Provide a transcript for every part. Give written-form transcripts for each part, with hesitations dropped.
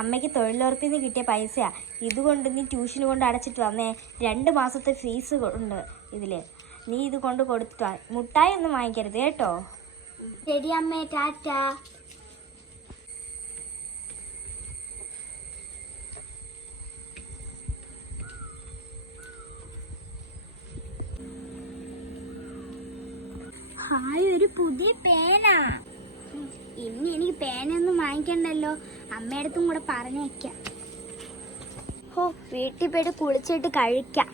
അമ്മയ്ക്ക് തൊഴിലുറപ്പിൽ നിന്ന് കിട്ടിയ പൈസയാ. ഇതുകൊണ്ട് നീ ട്യൂഷന് കൊണ്ട് അടച്ചിട്ട് വന്നേ. 2 മാസത്തെ ഫീസ് ഉണ്ട് ഇതിൽ. നീ ഇത് കൊണ്ട് കൊടുത്തിട്ട് വാ. മുട്ടായി ഒന്നും വാങ്ങിക്കരുത് കേട്ടോ. ശരി അമ്മേ, ടാറ്റ. ഹായ്, ഒരു പുതിയ പേന. ഇനി എനിക്ക് പേനയൊന്നും വാങ്ങിക്കണ്ടല്ലോ. അമ്മയടുത്തും കൂടെ പറഞ്ഞേക്കാം. ഓ, വീട്ടിൽ പോയിട്ട് കുളിച്ചിട്ട് കഴിക്കാം.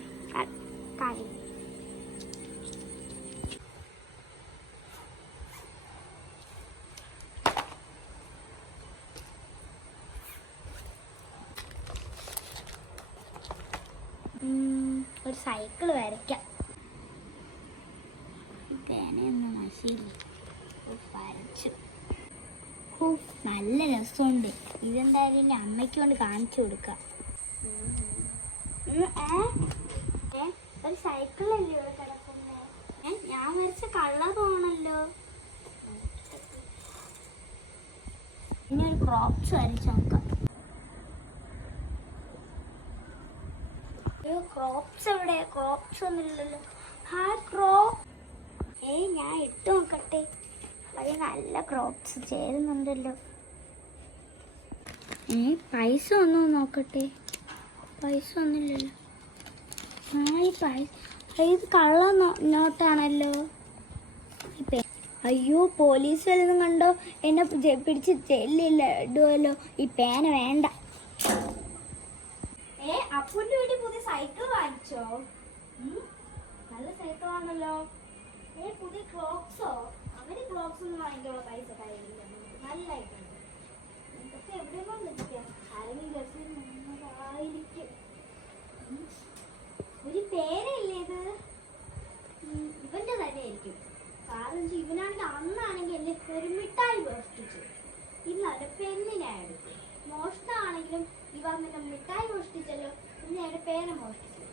ഒരു സൈക്കിൾ വരയ്ക്കാം. പേനയൊന്നും നശിയില്ല. വരച്ചു. നല്ല രസമുണ്ട്. ഇതെന്തായാലും എൻ്റെ അമ്മയ്ക്ക് കൊണ്ട് കാണിച്ചു കൊടുക്കാം. ഒരു സൈക്കിളല്ലേ ഇവിടെ കിടക്കുന്നേ? ഞാൻ വരച്ച കളറാണല്ലോ. ഇനി ഒരു ക്രോപ്സ് വരച്ച് നോക്കാം. ക്രോപ്സ് എവിടെ? ക്രോപ്സ് ഒന്നുമില്ലല്ലോ. ഞാൻ ഇട്ട് നോക്കട്ടെ. അത് നല്ല ക്രോപ്സ് ചേരുന്നുണ്ടല്ലോ. പൈസ ഒന്നും നോക്കട്ടെ. പൈസ ഒന്നുമില്ലല്ലോ. ഈ പൈസ ഇത് കള്ള നോട്ടാണല്ലോ. അയ്യോ, പോലീസ് വല്ലതും കണ്ടോ എന്നെ പിടിച്ച് ജയിലില്ല ഇടുമല്ലോ. ഈ പേന വേണ്ട. അപ്പൂന്റെ വീട്ടിൽ പുതിയ സൈക്കിൾ വാങ്ങിച്ചോ? നല്ല സൈക്കിളാണല്ലോ. പുതിയ ക്ലോക്സോ? അവര് ക്ലോക്സ് ഒന്നും വാങ്ങിക്കാനുള്ള പൈസ കയ്യിലില്ല. നല്ലായിട്ടുണ്ട്. ഇതൊക്കെ എവിടെയോ നിൽക്കാം. ആരെങ്കിലും ഗസമായിരിക്കും. ഒരു പേരല്ലേ ഇത്? ഇവന്റെ തന്നെ ആയിരിക്കും. കാരണം ഇവനാണെങ്കിൽ അന്നാണെങ്കിൽ എന്നെ ഒരു മിഠായി മോഷ്ടിച്ചു. ഇന്നല്ല പെണ്ണിനായിരുന്നു. മോഷണമാണെങ്കിലും ഇവ മിഠായി മോഷ്ടിച്ചല്ലോ. പിന്നെ പേന മോഷ്ടിച്ചു.